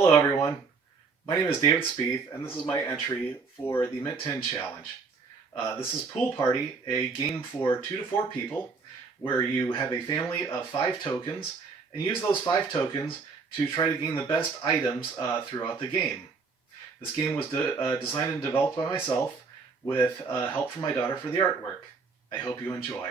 Hello everyone, my name is David Spieth and this is my entry for the Mint 10 Challenge. This is Pool Party, a game for 2 to 4 people where you have a family of 5 tokens and use those 5 tokens to try to gain the best items throughout the game. This game was designed and developed by myself with help from my daughter for the artwork. I hope you enjoy.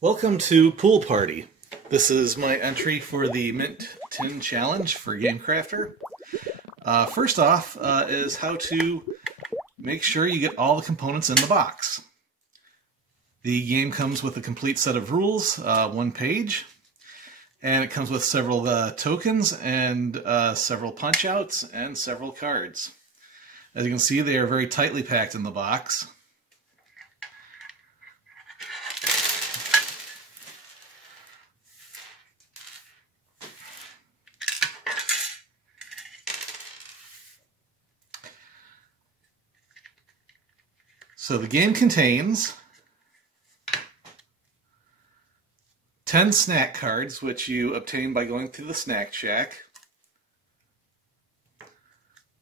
Welcome to Pool Party. This is my entry for the Mint 10 Challenge for GameCrafter. First off is how to make sure you get all the components in the box. The game comes with a complete set of rules, 1 page, and it comes with several tokens and several punch-outs and several cards. As you can see, they are very tightly packed in the box. So the game contains 10 snack cards, which you obtain by going to the snack shack,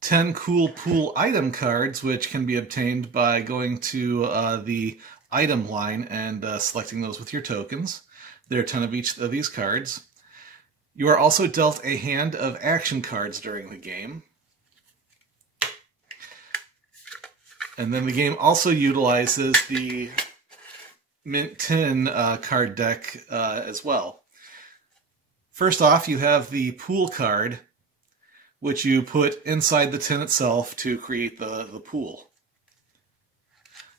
10 cool pool item cards, which can be obtained by going to the item line and selecting those with your tokens. There are 10 of each of these cards. You are also dealt a hand of action cards during the game. And then the game also utilizes the Mint 10 card deck as well. First off, you have the pool card, which you put inside the tin itself to create the pool.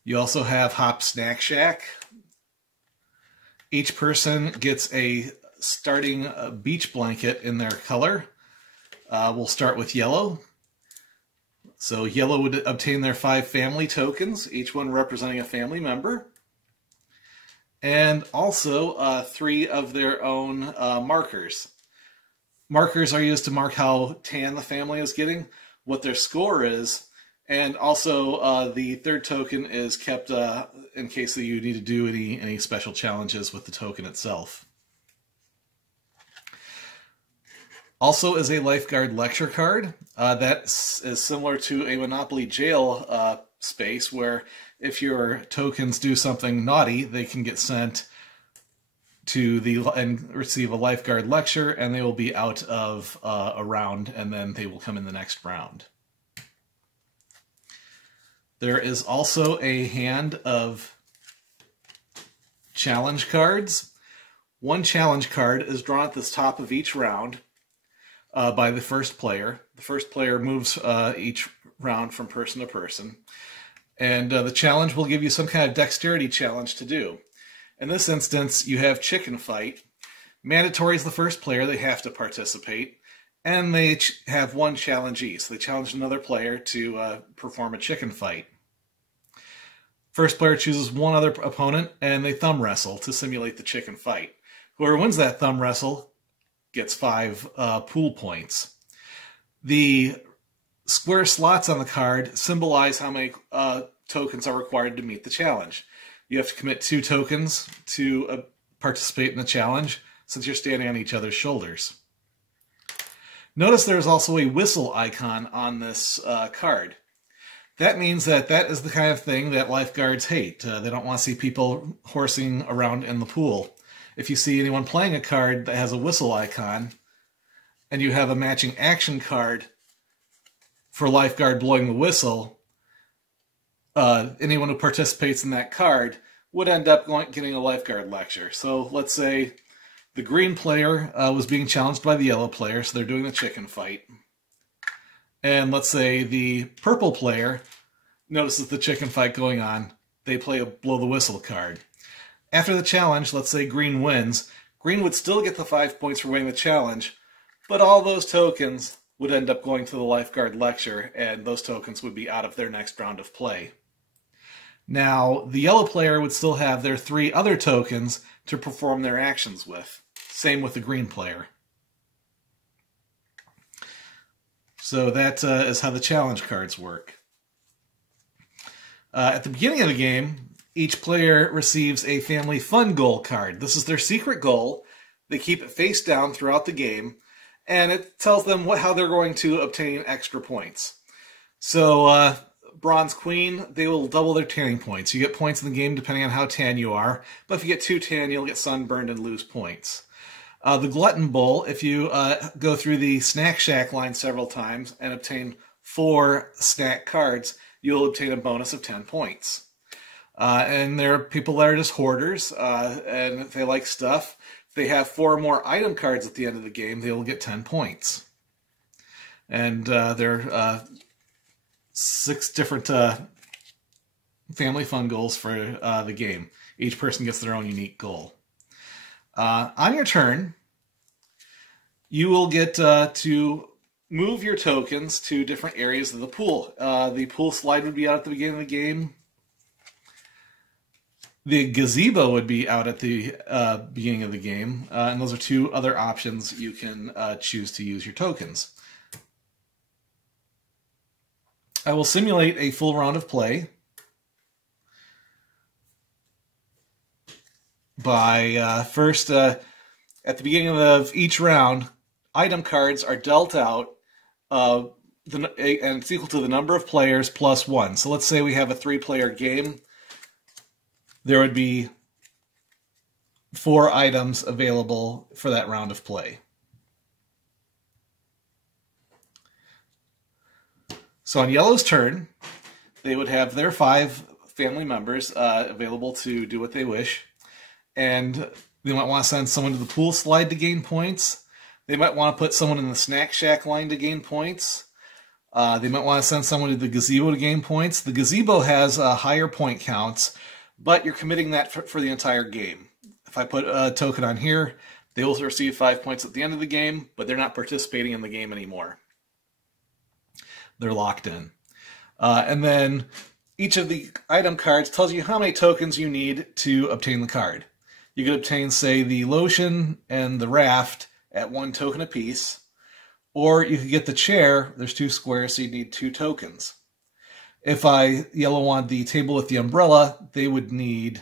You also have Hop Snack Shack. Each person gets a starting beach blanket in their color. We'll start with yellow. So yellow would obtain their 5 family tokens, each one representing a family member. And also 3 of their own markers. Markers are used to mark how tan the family is getting, what their score is, and also the 3rd token is kept in case that you need to do any special challenges with the token itself. Also is a lifeguard lecture card. That is similar to a Monopoly jail space where if your tokens do something naughty, they can get sent to and receive a lifeguard lecture, and they will be out of a round, and then they will come in the next round. There is also a hand of challenge cards. 1 challenge card is drawn at the top of each round by the first player. The first player moves each round from person to person. And the challenge will give you some kind of dexterity challenge to do. In this instance, you have chicken fight. Mandatory is the first player. They have to participate. And they have 1 challengee. So they challenge another player to perform a chicken fight. First player chooses 1 other opponent, and they thumb wrestle to simulate the chicken fight. Whoever wins that thumb wrestle gets 5 pool points. The square slots on the card symbolize how many tokens are required to meet the challenge. You have to commit 2 tokens to participate in the challenge, since you're standing on each other's shoulders. Notice there's also a whistle icon on this card. That means that is the kind of thing that lifeguards hate. They don't want to see people horsing around in the pool. If you see anyone playing a card that has a whistle icon, and you have a matching action card for lifeguard blowing the whistle, anyone who participates in that card would end up getting a lifeguard lecture. So let's say the green player was being challenged by the yellow player, so they're doing the chicken fight. And let's say the purple player notices the chicken fight going on. They play a blow the whistle card. After the challenge, let's say green wins. Green would still get the 5 points for winning the challenge, but all those tokens would end up going to the lifeguard lecture, and those tokens would be out of their next round of play. Now, the yellow player would still have their 3 other tokens to perform their actions with. Same with the green player. So that is how the challenge cards work. At the beginning of the game, each player receives a family fun goal card. This is their secret goal They keep it face down throughout the game, and it tells them how they're going to obtain extra points. So Bronze Queen, they will double their tanning points. You get points in the game depending on how tan you are, but if you get too tan, you'll get sunburned and lose points. The Glutton Bowl, if you go through the Snack Shack line several times and obtain 4 snack cards, you'll obtain a bonus of 10 points. And there are people that are just hoarders, and if they like stuff, if they have 4 more item cards at the end of the game, they will get 10 points. And there are 6 different family fun goals for the game. Each person gets their own unique goal. On your turn, you will get to move your tokens to different areas of the pool. The pool slide would be out at the beginning of the game. The gazebo would be out at the beginning of the game. And those are 2 other options you can choose to use your tokens. I will simulate a full round of play by first, at the beginning of each round, item cards are dealt out, and it's equal to the number of players plus 1. So let's say we have a 3-player game. There would be 4 items available for that round of play. So on Yellow's turn, they would have their 5 family members available to do what they wish. And they might want to send someone to the pool slide to gain points. They might want to put someone in the Snack Shack line to gain points. They might want to send someone to the gazebo to gain points. The gazebo has higher point counts, but you're committing that for the entire game. If I put a token on here, they will receive 5 points at the end of the game, but they're not participating in the game anymore. They're locked in. And then each of the item cards tells you how many tokens you need to obtain the card. You could obtain, say, the lotion and the raft at 1 token apiece, or you could get the chair. There's 2 squares, so you need 2 tokens. If Yellow wanted the table with the umbrella, they would need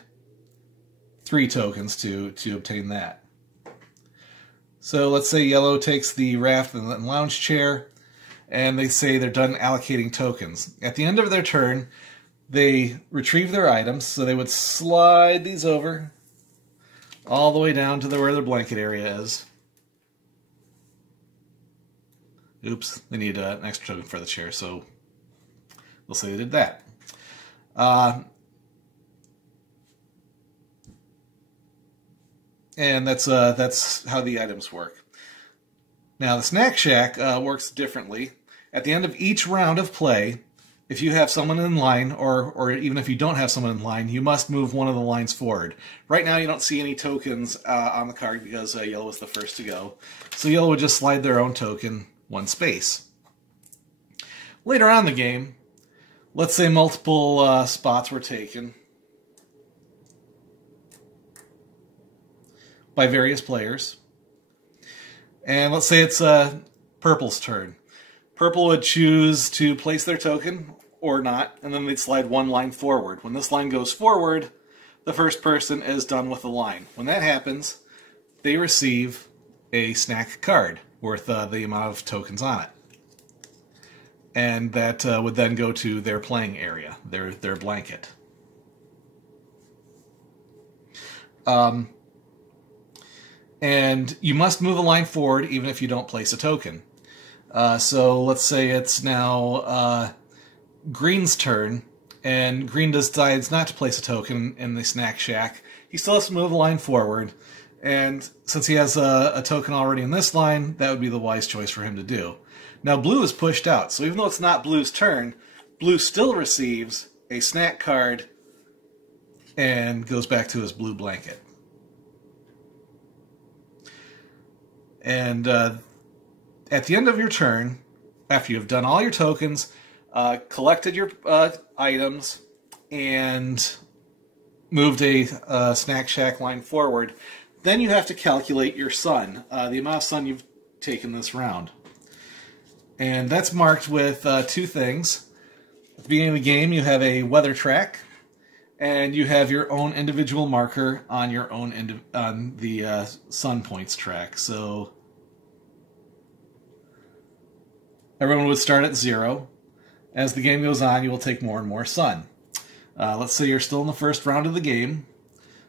3 tokens to obtain that. So let's say Yellow takes the raft and the lounge chair, and they say they're done allocating tokens. At the end of their turn, they retrieve their items, so they would slide these over all the way down to where their blanket area is. Oops, they need an extra token for the chair, so we'll say they did that. And that's how the items work. Now, the Snack Shack works differently. At the end of each round of play, if you have someone in line, or even if you don't have someone in line, you must move one of the lines forward. Right now, you don't see any tokens on the card because Yellow was the first to go. So Yellow would just slide their own token 1 space. Later on in the game, let's say multiple spots were taken by various players. And let's say it's Purple's turn. Purple would choose to place their token or not, and then they'd slide 1 line forward. When this line goes forward, the first person is done with the line. When that happens, they receive a snack card worth the amount of tokens on it. And that would then go to their playing area, their blanket. And you must move a line forward even if you don't place a token. So let's say it's now Green's turn, and Green decides not to place a token in the Snack Shack. He still has to move a line forward, and since he has a token already in this line, that would be the wise choice for him to do. Now Blue is pushed out, so even though it's not Blue's turn, Blue still receives a snack card and goes back to his blue blanket. And at the end of your turn, after you've done all your tokens, collected your items, and moved a Snack Shack line forward, then you have to calculate your sun, the amount of sun you've taken this round. And that's marked with 2 things. At the beginning of the game, you have a weather track. and you have your own individual marker on your own on the sun points track. So everyone would start at 0. As the game goes on, you will take more and more sun. Let's say you're still in the first round of the game.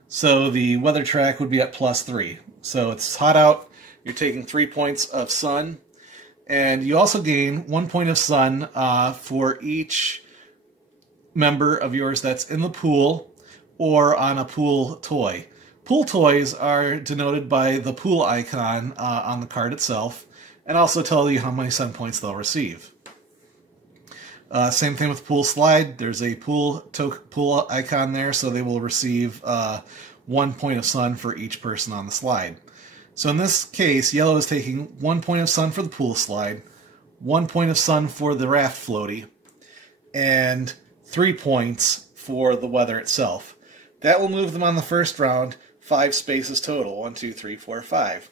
So the weather track would be at +3. So it's hot out, you're taking 3 points of sun, and you also gain 1 point of sun for each member of yours that's in the pool or on a pool toy. Pool toys are denoted by the pool icon on the card itself, and also tell you how many sun points they'll receive. Same thing with pool slide. There's a pool icon there, so they will receive 1 point of sun for each person on the slide. So in this case, yellow is taking 1 point of sun for the pool slide, 1 point of sun for the raft floaty, and 3 points for the weather itself. That will move them on the first round 5 spaces total. 1, 2, 3, 4, 5.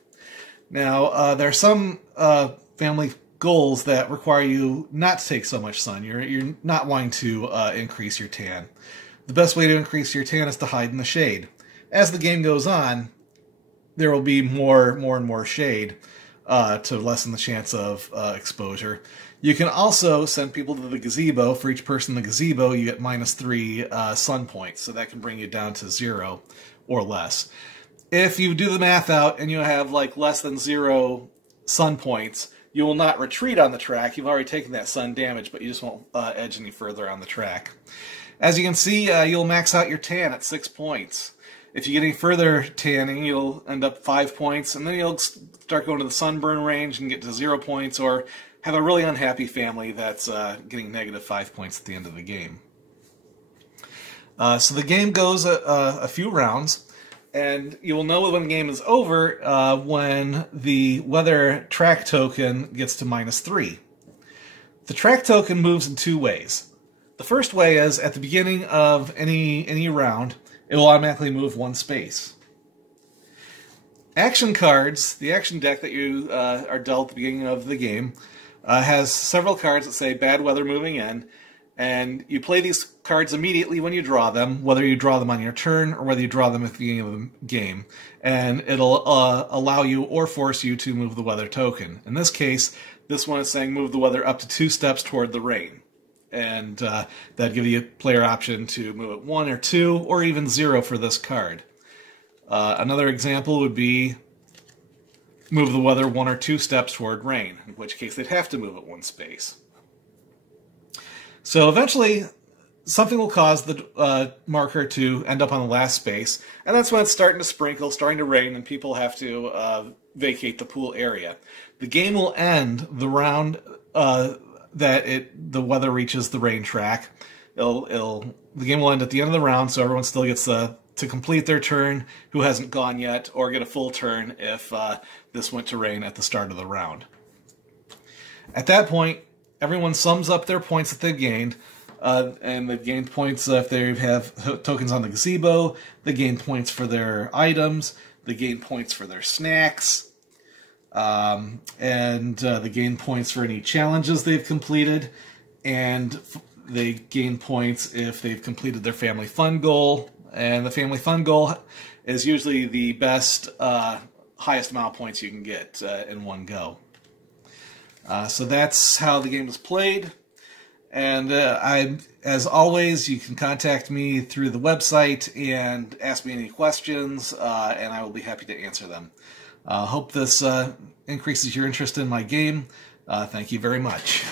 Now, there are some family goals that require you not to take so much sun. You're not wanting to increase your tan. The best way to increase your tan is to hide in the shade. As the game goes on, there will be more and more shade to lessen the chance of exposure. You can also send people to the gazebo. For each person in the gazebo, you get -3 sun points, so that can bring you down to 0 or less. If you do the math out and you have like less than 0 sun points, you will not retreat on the track. You've already taken that sun damage, but you just won't edge any further on the track. As you can see, you'll max out your tan at 6 points. If you get any further tanning, you'll end up 5 points, and then you'll start going to the sunburn range and get to 0 points, or have a really unhappy family that's getting -5 points at the end of the game. So the game goes a few rounds, and you will know when the game is over when the weather track token gets to -3. The track token moves in 2 ways. The first way is at the beginning of any round, it will automatically move 1 space. Action cards, the action deck that you are dealt at the beginning of the game, has several cards that say bad weather moving in, and you play these cards immediately when you draw them, whether you draw them on your turn or whether you draw them at the beginning of the game, and it'll allow you or force you to move the weather token. In this case, this one is saying move the weather up to 2 steps toward the rain, and that'd give you a player option to move it 1 or 2 or even 0 for this card. Another example would be move the weather 1 or 2 steps toward rain, in which case they'd have to move it 1 space. So eventually, something will cause the marker to end up on the last space, and that's when it's starting to sprinkle, starting to rain, and people have to vacate the pool area. The game will end the round that the weather reaches the rain track. The game will end at the end of the round, so everyone still gets to complete their turn who hasn't gone yet, or get a full turn if this went to rain at the start of the round. At that point, everyone sums up their points that they've gained, and they've gained points if they have tokens on the gazebo, they gain points for their items, they gain points for their snacks, and they gain points for any challenges they've completed, and they gain points if they've completed their family fun goal. And the family fun goal is usually the best, highest amount of points you can get in one go. So that's how the game is played. And as always, you can contact me through the website and ask me any questions, and I will be happy to answer them. Hope this increases your interest in my game. Thank you very much.